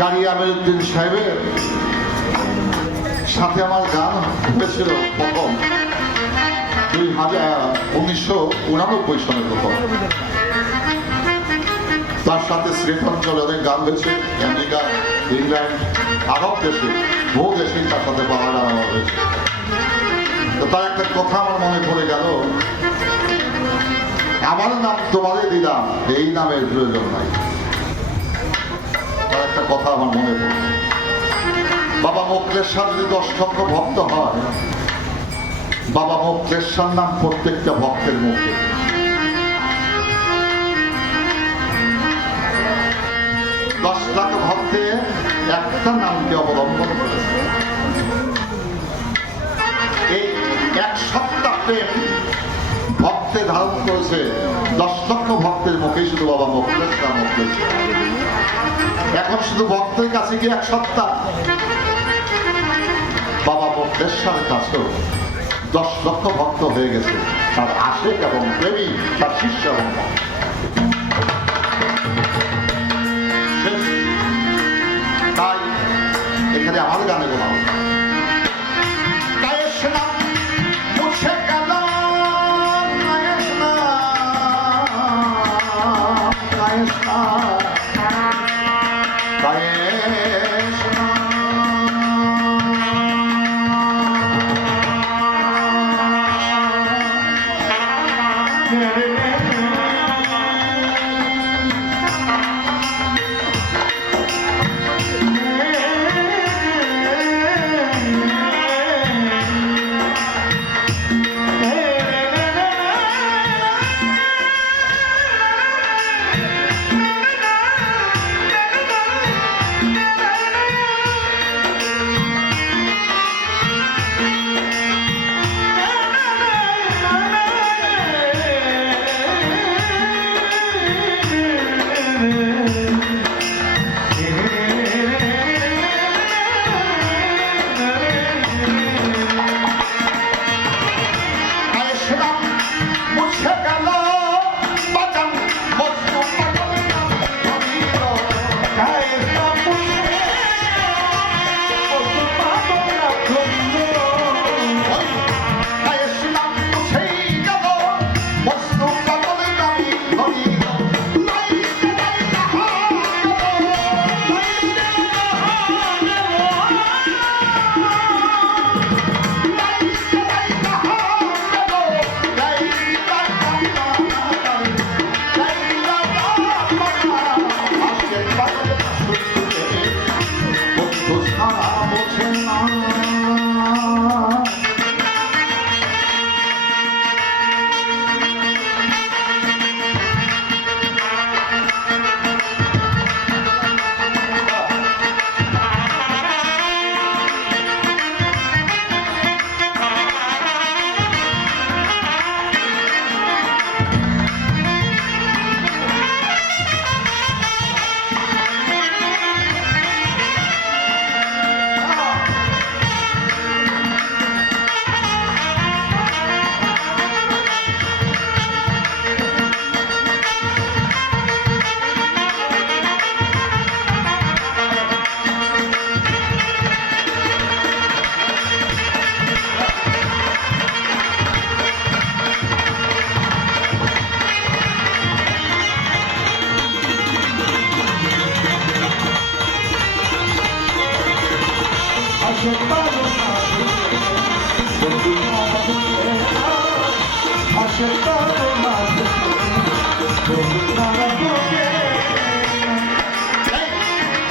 গাড়ি আমিরউদ্দিন সাহেবের সাথে আমার গান হয়েছিল প্রথম 1999 সালের প্রথম। তার সাথে শ্রীকাঞ্চলে অনেক গান হয়েছে, আমেরিকা, ইংল্যান্ড, আরব দেশে, বহু দেশেই তার সাথে পাওয়া গান হয়েছে। তো তার একটা কথা আমার মনে পড়ে গেল, আমার নাম তোমাদের দিলাম, এই নামের প্রয়োজন নাই। তার একটা কথা আমার মনে পড়ে, বাবা মোক্লেশ্বর যদি 10 লক্ষ ভক্ত হয়, বাবা মোক্লেশ্বর নাম প্রত্যেকটা ভক্তের মুখে। দশ লাখ ভক্তে একটা নামকে অবলম্বন করেছে। এই 1 সপ্তাহ প্রেম ভক্তে ধারণ করেছে 10 লক্ষ ভক্তের মুখেই, শুধু বাবা মোক্লেশ্বর মোক্লেশ্বর। এখন শুধু ভক্তের কাছে গিয়ে 1 সপ্তাহ, বাবা মোক্লেশ্বরের কাছেও 10 লক্ষ ভক্ত হয়ে গেছে, তার আশেক এবং প্রেমী, তার শিষ্য এবং তাই এখানে আমার গানে বলা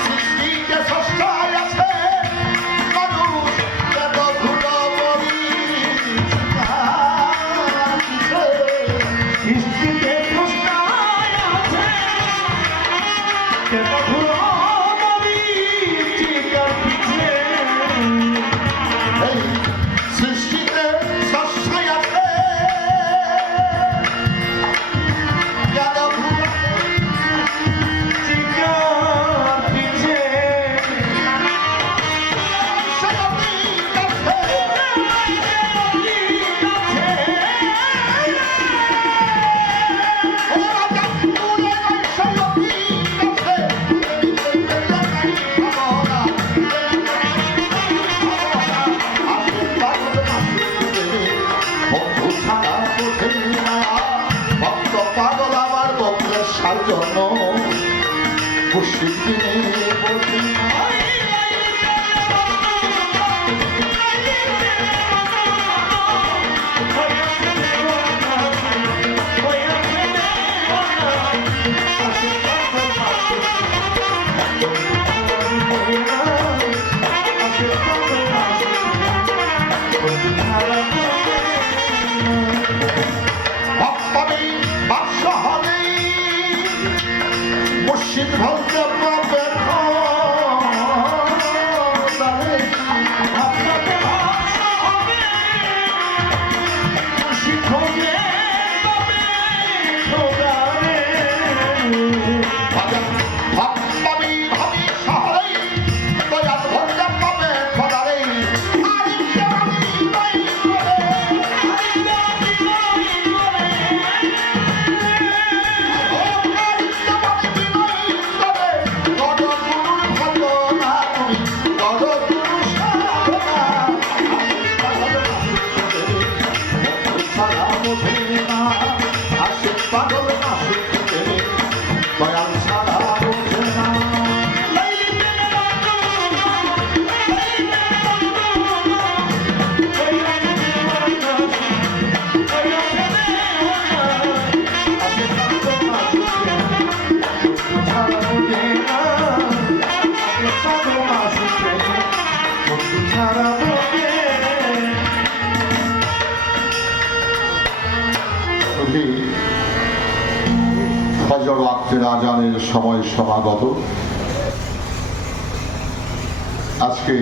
সৃষ্টিতে স্রষ্টায় আছে মানুষ এত ধুলো মরিচিকা সৃষ্টিতে স্রষ্টায় আছে কেন ধুলো মরিচিকার পিছে এই সৃষ্টিতে স্রষ্টায় আছে কেন ধুলো চিকার পিছে ভক্ত পাগল আমার বক্রের সাজন খুশির দিনে বলছি ভক্তবী বাক্স হবে মুর্শিদ ভক্ত পাবে ভক্তবী ভাবি শহরে দয়াল ভক্ত পাবে খোদারে দয়াল ছাড়া বোঝে না ফজর ওয়াক্তের আজানের সময় সমাগত। আজকে